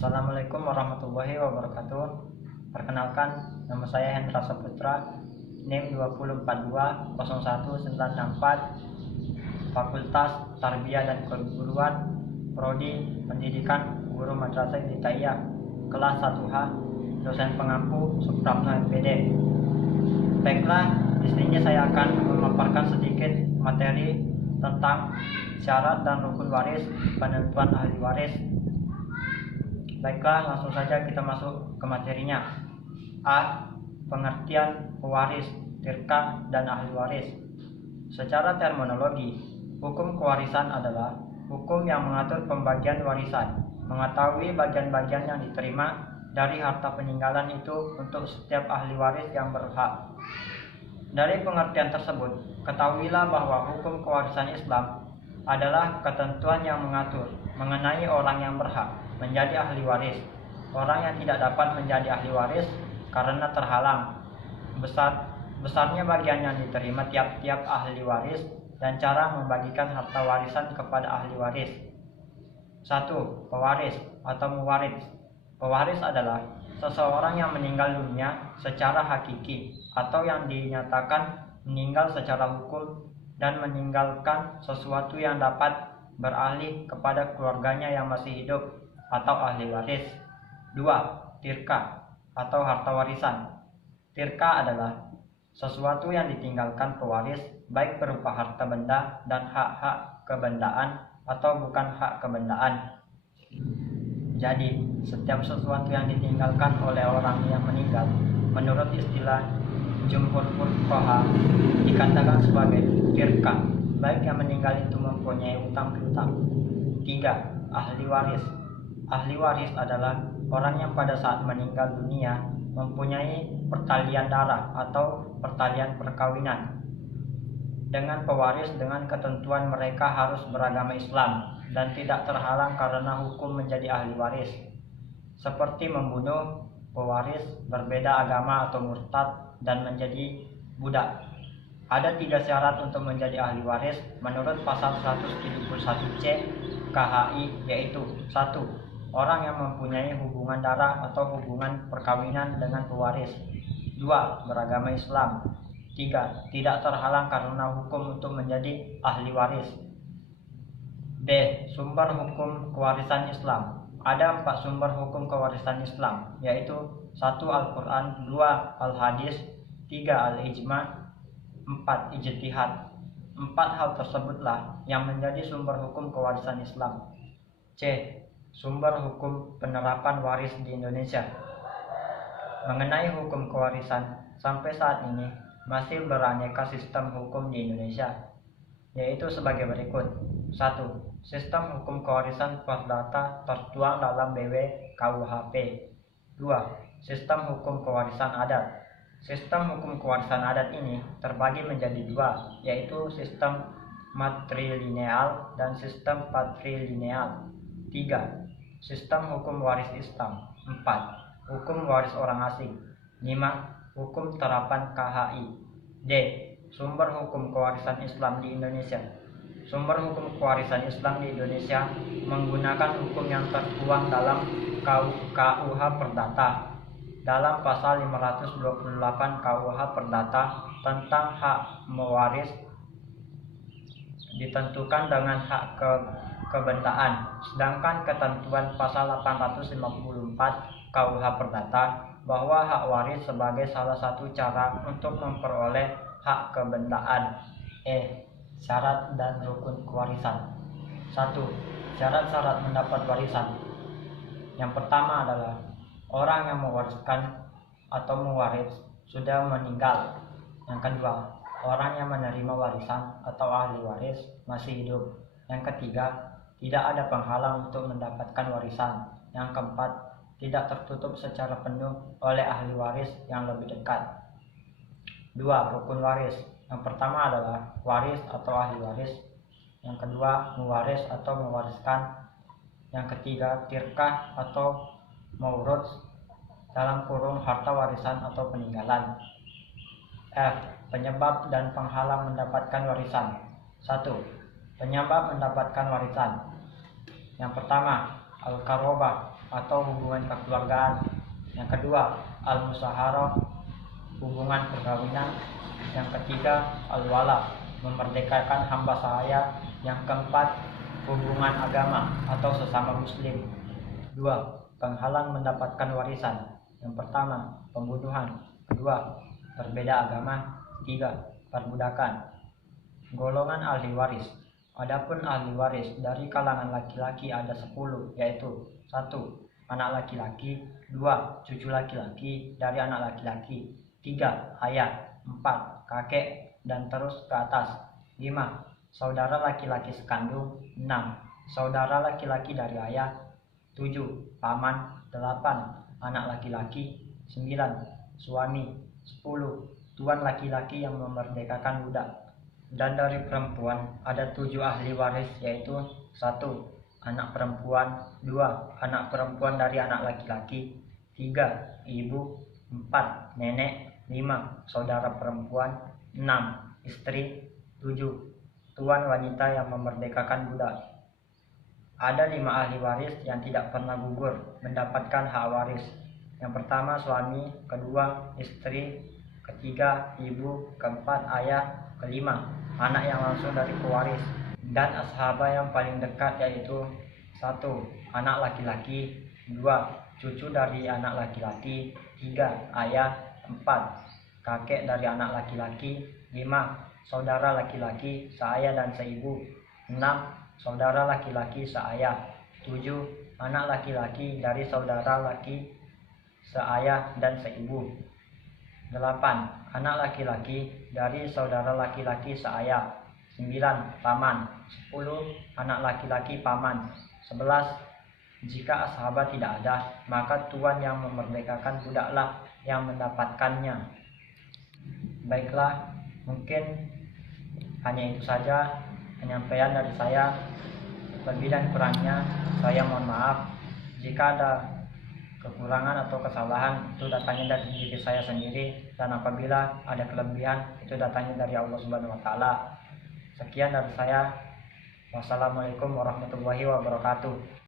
Assalamualaikum warahmatullahi wabarakatuh. Perkenalkan, nama saya Hendra Saputra, NIM 204201964, Fakultas Tarbiyah dan Keguruan, Prodi Pendidikan Guru Madrasah Ibtidaiyah, kelas 1H, dosen pengampu Suprapto MPD. Baiklah, di sini saya akan memaparkan sedikit materi tentang syarat dan rukun waris, penentuan ahli waris. Baiklah, langsung saja kita masuk ke materinya. A. Pengertian pewaris, tirkah, dan ahli waris. Secara terminologi, hukum kewarisan adalah hukum yang mengatur pembagian warisan, mengetahui bagian-bagian yang diterima dari harta peninggalan itu untuk setiap ahli waris yang berhak. Dari pengertian tersebut, ketahuilah bahwa hukum kewarisan Islam adalah ketentuan yang mengatur mengenai orang yang berhak menjadi ahli waris, orang yang tidak dapat menjadi ahli waris karena terhalang, besarnya bagian yang diterima tiap-tiap ahli waris, dan cara membagikan harta warisan kepada ahli waris. 1. Pewaris atau muwaris. Pewaris adalah seseorang yang meninggal dunia secara hakiki atau yang dinyatakan meninggal secara hukum dan meninggalkan sesuatu yang dapat beralih kepada keluarganya yang masih hidup atau ahli waris. 2. Tirkah atau harta warisan. Tirkah adalah sesuatu yang ditinggalkan pewaris baik berupa harta benda dan hak-hak kebendaan atau bukan hak kebendaan. Jadi, setiap sesuatu yang ditinggalkan oleh orang yang meninggal menurut istilah jumhur fuqaha dikatakan sebagai tirkah, baik yang meninggal itu mempunyai utang piutang. 3. Ahli waris. Ahli waris adalah orang yang pada saat meninggal dunia mempunyai pertalian darah atau pertalian perkawinan dengan pewaris dengan ketentuan mereka harus beragama Islam dan tidak terhalang karena hukum menjadi ahli waris. Seperti membunuh, pewaris berbeda agama atau murtad, dan menjadi budak. Ada 3 syarat untuk menjadi ahli waris menurut pasal 171C KHI, yaitu 1. Orang yang mempunyai hubungan darah atau hubungan perkawinan dengan pewaris. 2. Beragama Islam. 3. Tidak terhalang karena hukum untuk menjadi ahli waris. B. Sumber hukum kewarisan Islam. Ada 4 sumber hukum kewarisan Islam, yaitu 1. Al-Quran, 2. Al-Hadis, 3. Al-Ijma', 4. Ijtihad. 4 hal tersebutlah yang menjadi sumber hukum kewarisan Islam. C. Sumber hukum penerapan waris di Indonesia. Mengenai hukum kewarisan, sampai saat ini masih beraneka sistem hukum di Indonesia, yaitu sebagai berikut. 1. Sistem hukum kewarisan perdata tertuang dalam BW KUHP. 2. Sistem hukum kewarisan adat. Sistem hukum kewarisan adat ini terbagi menjadi 2, yaitu sistem matrilineal dan sistem patrilineal. 3. Sistem hukum waris Islam. 4. Hukum waris orang asing. 5. Hukum terapan KHI. D. Sumber hukum kewarisan Islam di Indonesia. Sumber hukum kewarisan Islam di Indonesia menggunakan hukum yang tertuang dalam KUH Perdata. Dalam pasal 528 KUH Perdata tentang hak mewaris ditentukan dengan hak kebendaan, sedangkan ketentuan pasal 854 KUH Perdata bahwa hak waris sebagai salah satu cara untuk memperoleh hak kebendaan. E. Syarat dan rukun kewarisan. 1. Syarat-syarat mendapat warisan. Yang pertama adalah orang yang mewariskan atau mewaris sudah meninggal. Yang kedua, orang yang menerima warisan atau ahli waris masih hidup. Yang ketiga, tidak ada penghalang untuk mendapatkan warisan. Yang keempat, tidak tertutup secara penuh oleh ahli waris yang lebih dekat. 2. Rukun waris. Yang pertama adalah waris atau ahli waris. Yang kedua, mewaris atau mewariskan. Yang ketiga, tirkah atau maurats dalam kurung harta warisan atau peninggalan. F. Penyebab dan penghalang mendapatkan warisan. 1. Penyebab mendapatkan warisan. Yang pertama, al-qarabah atau hubungan kekeluargaan. Yang kedua, al-musaharah, hubungan perkawinan. Yang ketiga, al-wala, memerdekakan hamba sahaya. Yang keempat, hubungan agama atau sesama muslim. 2. Penghalang mendapatkan warisan. Yang pertama, pembunuhan. Kedua, berbeda agama. 3. Perbudakan. Golongan ahli waris. Adapun ahli waris dari kalangan laki-laki ada 10, yaitu 1. Anak laki-laki. 2. Cucu laki-laki dari anak laki-laki. 3. Ayah. 4. Kakek dan terus ke atas. 5. Saudara laki-laki sekandung. 6. Saudara laki-laki dari ayah. 7. Paman. 8. Anak laki-laki. 9. Suami. 10. Tuan laki-laki yang memerdekakan budak. Dan dari perempuan ada 7 ahli waris, yaitu 1. Anak perempuan. 2. Anak perempuan dari anak laki-laki. 3. Ibu. 4. Nenek. 5. Saudara perempuan. 6. Istri. 7. Tuan wanita yang memerdekakan budak. Ada 5 ahli waris yang tidak pernah gugur mendapatkan hak waris. Yang pertama, suami. Kedua, istri. Ketiga, ibu. Keempat, ayah. Kelima, anak yang langsung dari pewaris. Dan ashabah yang paling dekat, yaitu 1. Anak laki-laki. 2. Cucu dari anak laki-laki. 3. Ayah. 4. Kakek dari anak laki-laki. 5. Saudara laki-laki seayah dan seibu. 6. Saudara laki-laki seayah. 7. Anak laki-laki dari saudara laki seayah dan seibu. 8. Anak laki-laki dari saudara laki-laki seayah. 9. Paman. 10. Anak laki-laki paman. 11. Jika ashabah tidak ada, maka tuan yang memerdekakan budaklah yang mendapatkannya. Baiklah, mungkin hanya itu saja penyampaian dari saya. Lebih dan kurangnya saya mohon maaf. Jika ada kekurangan atau kesalahan, itu datangnya dari diri saya sendiri, dan apabila ada kelebihan, itu datangnya dari Allah Subhanahu wa taala. Sekian dari saya. Wassalamualaikum warahmatullahi wabarakatuh.